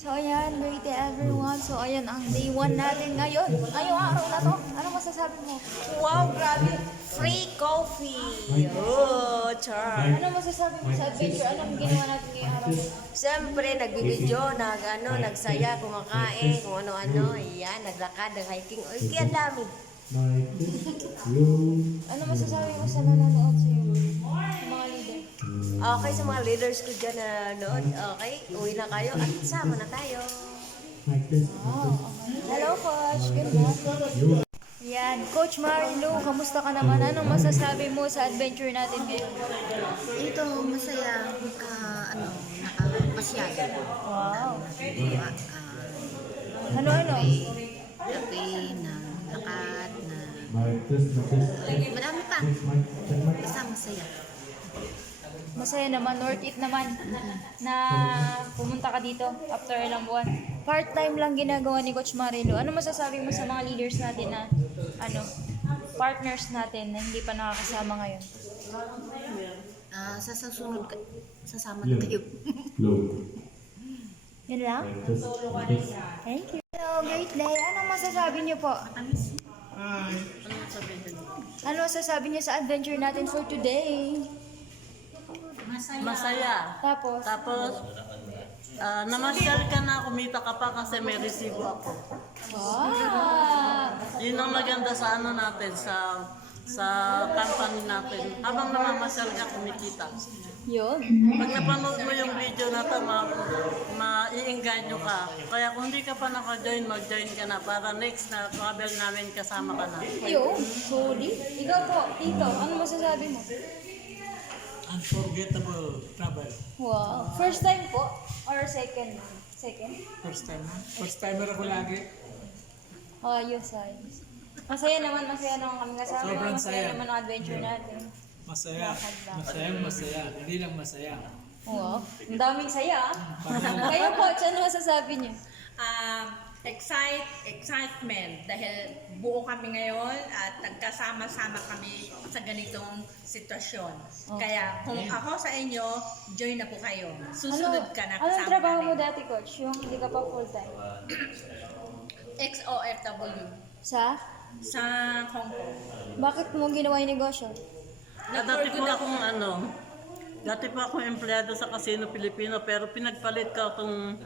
So ayan, great day everyone. So ayan ang day 1 natin ngayon. Ngayong araw na to. Ano masasabi mo? Wow, grabe! Free coffee! Oh, char! Ano masasabi mo sa adventure? Anong ginawa natin ngayong araw? Siyempre, nagbibideo, nagsaya, kumakain, kung ano-ano. Ayan, naglakad, nag-hiking. Uy, kaya dami. Ano masasabi mo sa nanonood sa'yo? Sa mga leader? Okay, sa mga leaders ko dyan na nanonood, okay, uwi na kayo at sama na tayo. Wow, okay. Hello Coach, good morning. Yan, Coach Marilu, kamusta ka naman? Anong masasabi mo sa adventure natin ngayon? Ito, masaya, nakapasyahe. Wow. Diba? Ano-ano? Gabi, na lakad, na marami pa. Basta masaya. Masaya naman, worth it naman na pumunta ka dito after ilang buwan. Part-time lang ginagawa ni Coach Marilu. Ano masasabi mo sa mga leaders natin na partners natin na hindi pa nakakasama ngayon? Sa susunod, sasama na kayo. Yun lang? Thank you. Hello, great day. Anong masasabi niyo po? Ano masasabi niyo sa adventure natin for today? Masaya. Tapos, Namasyal ka na, kumita ka pa kasi may resibo ako. wow! Yun ang maganda sa ano natin, sa company natin. Habang namamasyal ka, kumikita. Yun. Pag napanood mo yung video na ito, maiinganyo ka. Kaya kung hindi ka pa naka-join, mag-join ka na para next na travel namin kasama ka na. Yun. Sorry. Ikaw po, Tito, ano masasabi mo? Unforgettable travel. Wow. First time po? Or second? Second? First time, ha? First timer ako lagi. Ayos, ayos. Masaya naman kami kasama. Sobrang Masaya saya. naman ang adventure natin. Masaya. Masaya. Hindi lang masaya. Wow. Ang daming saya, ah. Kayo po, ano masasabi niyo? Excitement dahil buo kami ngayon at nagkasama-sama kami sa ganitong sitwasyon. Kaya kung ako sa inyo, join na po kayo. Susunod ka na Anong kasama trabaho mo namin. dati, Coach? Yung hindi ka pa full-time? XOFW Sa? sa Hong Kong. Bakit mo ginawa yung negosyo? Dati po akong empleyado sa Casino Pilipino pero pinagpalit ko itong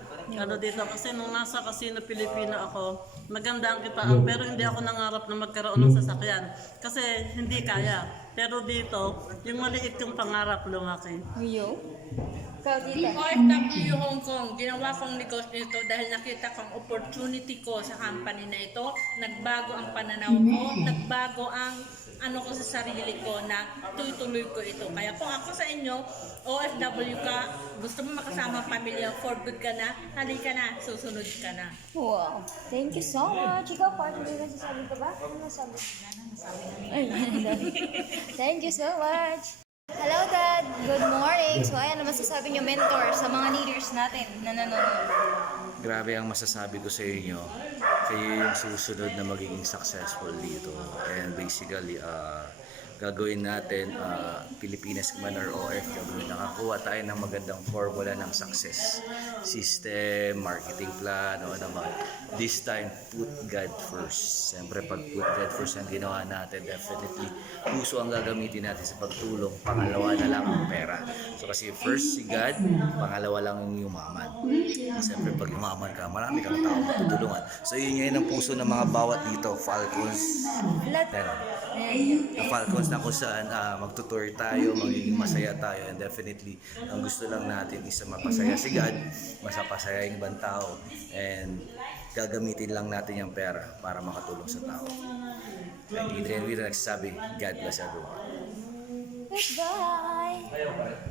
dito kasi nung nasa Casino Pilipino ako, maganda ang kitaan pero hindi ako nangarap na magkaroon ng sasakyan kasi hindi kaya. Pero dito, yung maliit yung pangarap lumaki. Yo. Ikaw, Tita? OFW Hong Kong, ginawa kong negosyo nito dahil nakita kong opportunity ko sa company na ito. Nagbago ang pananaw ko, nagbago ang ano ko sa sarili ko na tuloy-tuloy ko ito. Kaya kung ako sa inyo, OFW ka, gusto mo makasama ang pamilya, for good ka na, halika na, susunod ka na. Wow. Thank you so much. Ikaw, partner, may nasasabi ka ba? Ano nasabi? Ay, thank you so much. Hello, Dad. Good morning. So, ayan, ano masasabi niyo, mentor, sa mga leaders natin na nanonood? Grabe ang masasabi ko sa inyo. Kayo yung susunod na magiging successful dito. And basically, gagawin natin Pilipinas man or OFW, nakakuha tayo ng magandang formula ng success system, marketing plan, o naman. This time, put God first. Siyempre, pag put God first ang ginawa natin, definitely puso ang gagamitin natin sa pagtulong. Pangalawa na lang ang pera. So kasi first si God, pangalawa lang yung yumaman. Siyempre, pag yumaman ka, marami kang tao matutulungan. So yun ang puso ng mga bawat dito, Falcons. Falcons na kung saan magtutour tayo, magiging masaya tayo, and definitely ang gusto lang natin is mapasaya si God, masapasaya yung ibang tao, and gagamitin lang natin yung pera para makatulong sa tao. And Adrian Vito nagsasabi, God bless everyone. Goodbye!